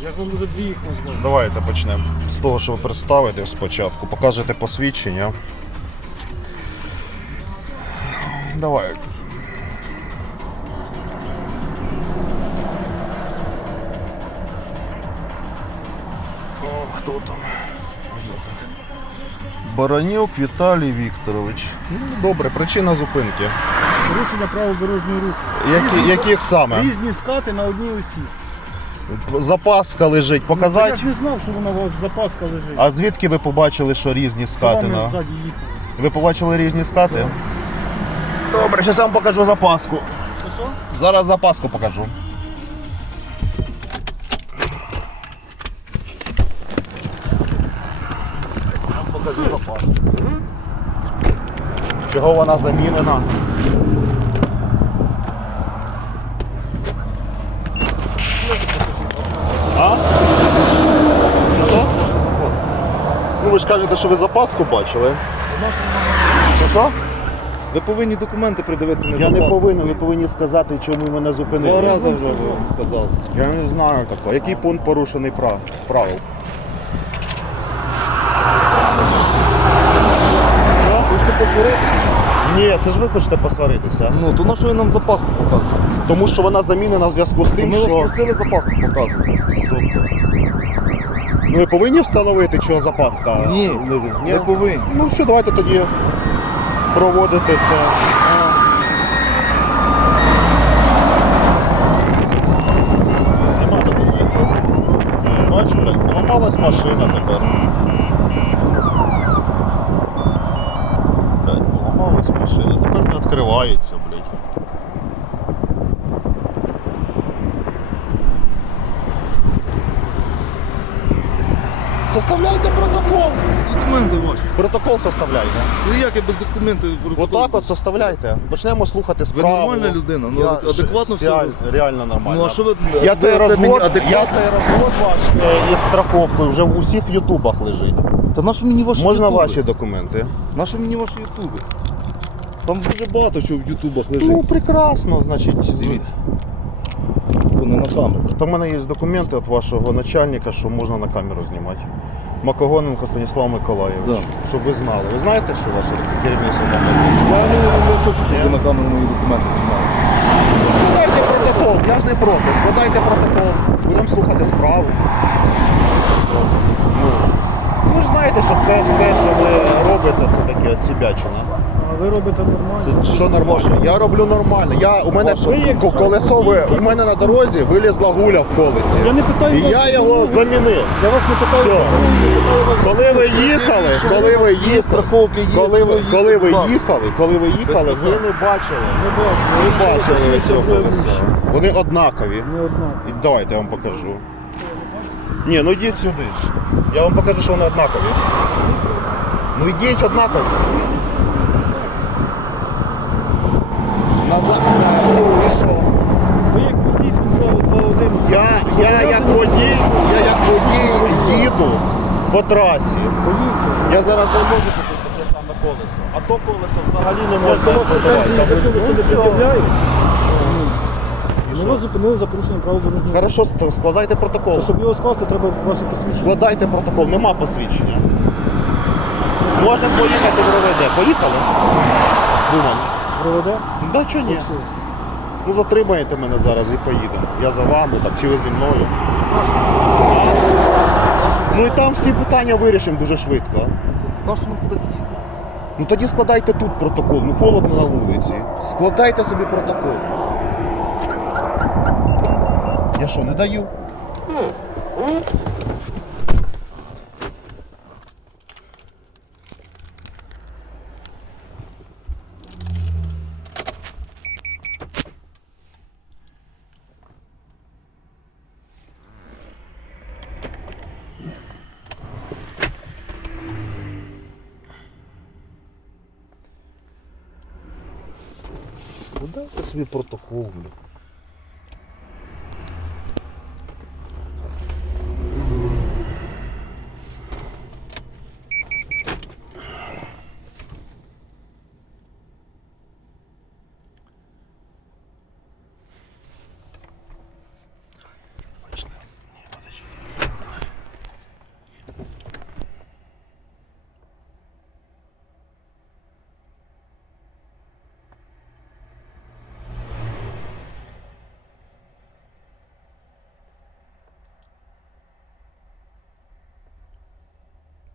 Як вам вже дві їх назвати? Давайте почнемо з того, що ви представите спочатку. Покажете посвідчення. Давай. О, хто там? Баранюк Віталій Вікторович. Ну, добре, причина зупинки. Порушення правил дорожнього руху. Які, яких саме? Різні скати на одній осі. Запаска лежить. Я ж не знав, що вона у вас запаска лежить. А звідки ви побачили, що різні скати? на- ззаді їхали. Ви побачили різні скати? Добре, зараз я вам покажу запаску. Що що? Зараз запаску покажу. Вам покажу запаску. Чого вона замінена? А? Що? Ну ви ж кажете, що ви запаску бачили. Що що? Ви повинні документи придивити на Я не запаску. повинен, ви повинні сказати, чому мене зупинили. Два рази вже вам сказав. Я не знаю такого. Який пункт порушений прав? правил? Хочете посваритися? Ні, це ж ви хочете посваритися. Ну, то на що ви нам запаску показуєте? Тому що вона замінена в зв'язку з То тим, ми що. вас просили запаску показувати. Тобто. Ну ви повинні встановити, чого запаска? Ні, не, з- не повинні. Ну все, давайте тоді проводити це. Нема документів. Бач, ламалась машина тепер. Блядь, поламалась машина, тепер не відкривається, блядь. Составляйте протокол. Документи ваші. Протокол составляйте. Ну як я без документів? Отак от составляйте. Почнемо слухати Ви справу. нормальна людина? Ну, Я адекватно все реально нормально. Ну а що ви... Я ви цей це розвод, я цей розвод ваш е, із страховкою вже в усіх ютубах лежить. Та на що мені ваші Можна ютуби? ваші документи? На що мені ваші ютуби? Там дуже багато чого в ютубах лежить. Ну прекрасно, значить. Дивіться. Камеру. Там в мене є документи від вашого начальника, що можна на камеру знімати. Макогоненко Станіслав Миколаєвич. Да. Щоб ви знали. Ви знаєте, що ваше керівництво там? Я не хочу, щоб ви на камеру мої документи знімали. Складайте протокол, я ж не проти. Складайте протокол, будемо слухати справу. Ну, ви ж знаєте, що це все, що ви робите, це таке от сібячина. Ви робите нормально. Що нормально? Я роблю нормально. Я, у мене Ви як ко- колесо, ви- у мене на дорозі вилізла гуля в колесі. Я не питаю І вас, я його замінив. Я вас не питаю, Все. чому, я питаю вас- Коли ви їхали, коли ви їхали, страховки, є коли ви, коли ви будь ласка. їхали, коли ви їхали, ви не бачили. Не бачу. Ви бачили цього колеса. Вони однакові. Не одна. І Давайте я вам покажу. Ні, ну йдіть сюди. ж. Я вам покажу, що вони однакові. Ну йдіть однакові. Ну і що? Ви як водій пункту 2.1. Я, я як водій, я як водій їду по трасі. Поїдьте. Я зараз не можу купити таке саме колесо. А то колесо взагалі не можна до вас претензії за експлуатувати. колесо не Ну, зупинили за порушення правил дорожнього руху. Хорошо, ст- складайте протокол. То, щоб його скласти, треба ваше посвідчення. Складайте протокол, нема посвідчення. Можемо поїхати в РОВД. Поїхали? Думаю. Проведе? Да чого ні? Ну, що? Ну затримаєте мене зараз і поїдемо. Я за вами, там, чи ви зі мною. Ну і там всі питання вирішимо дуже швидко. На що нам кудись їздити? Ну тоді складайте тут протокол, ну холодно на вулиці. Складайте собі протокол. Я що, не даю? Складайте собі протокол, блін.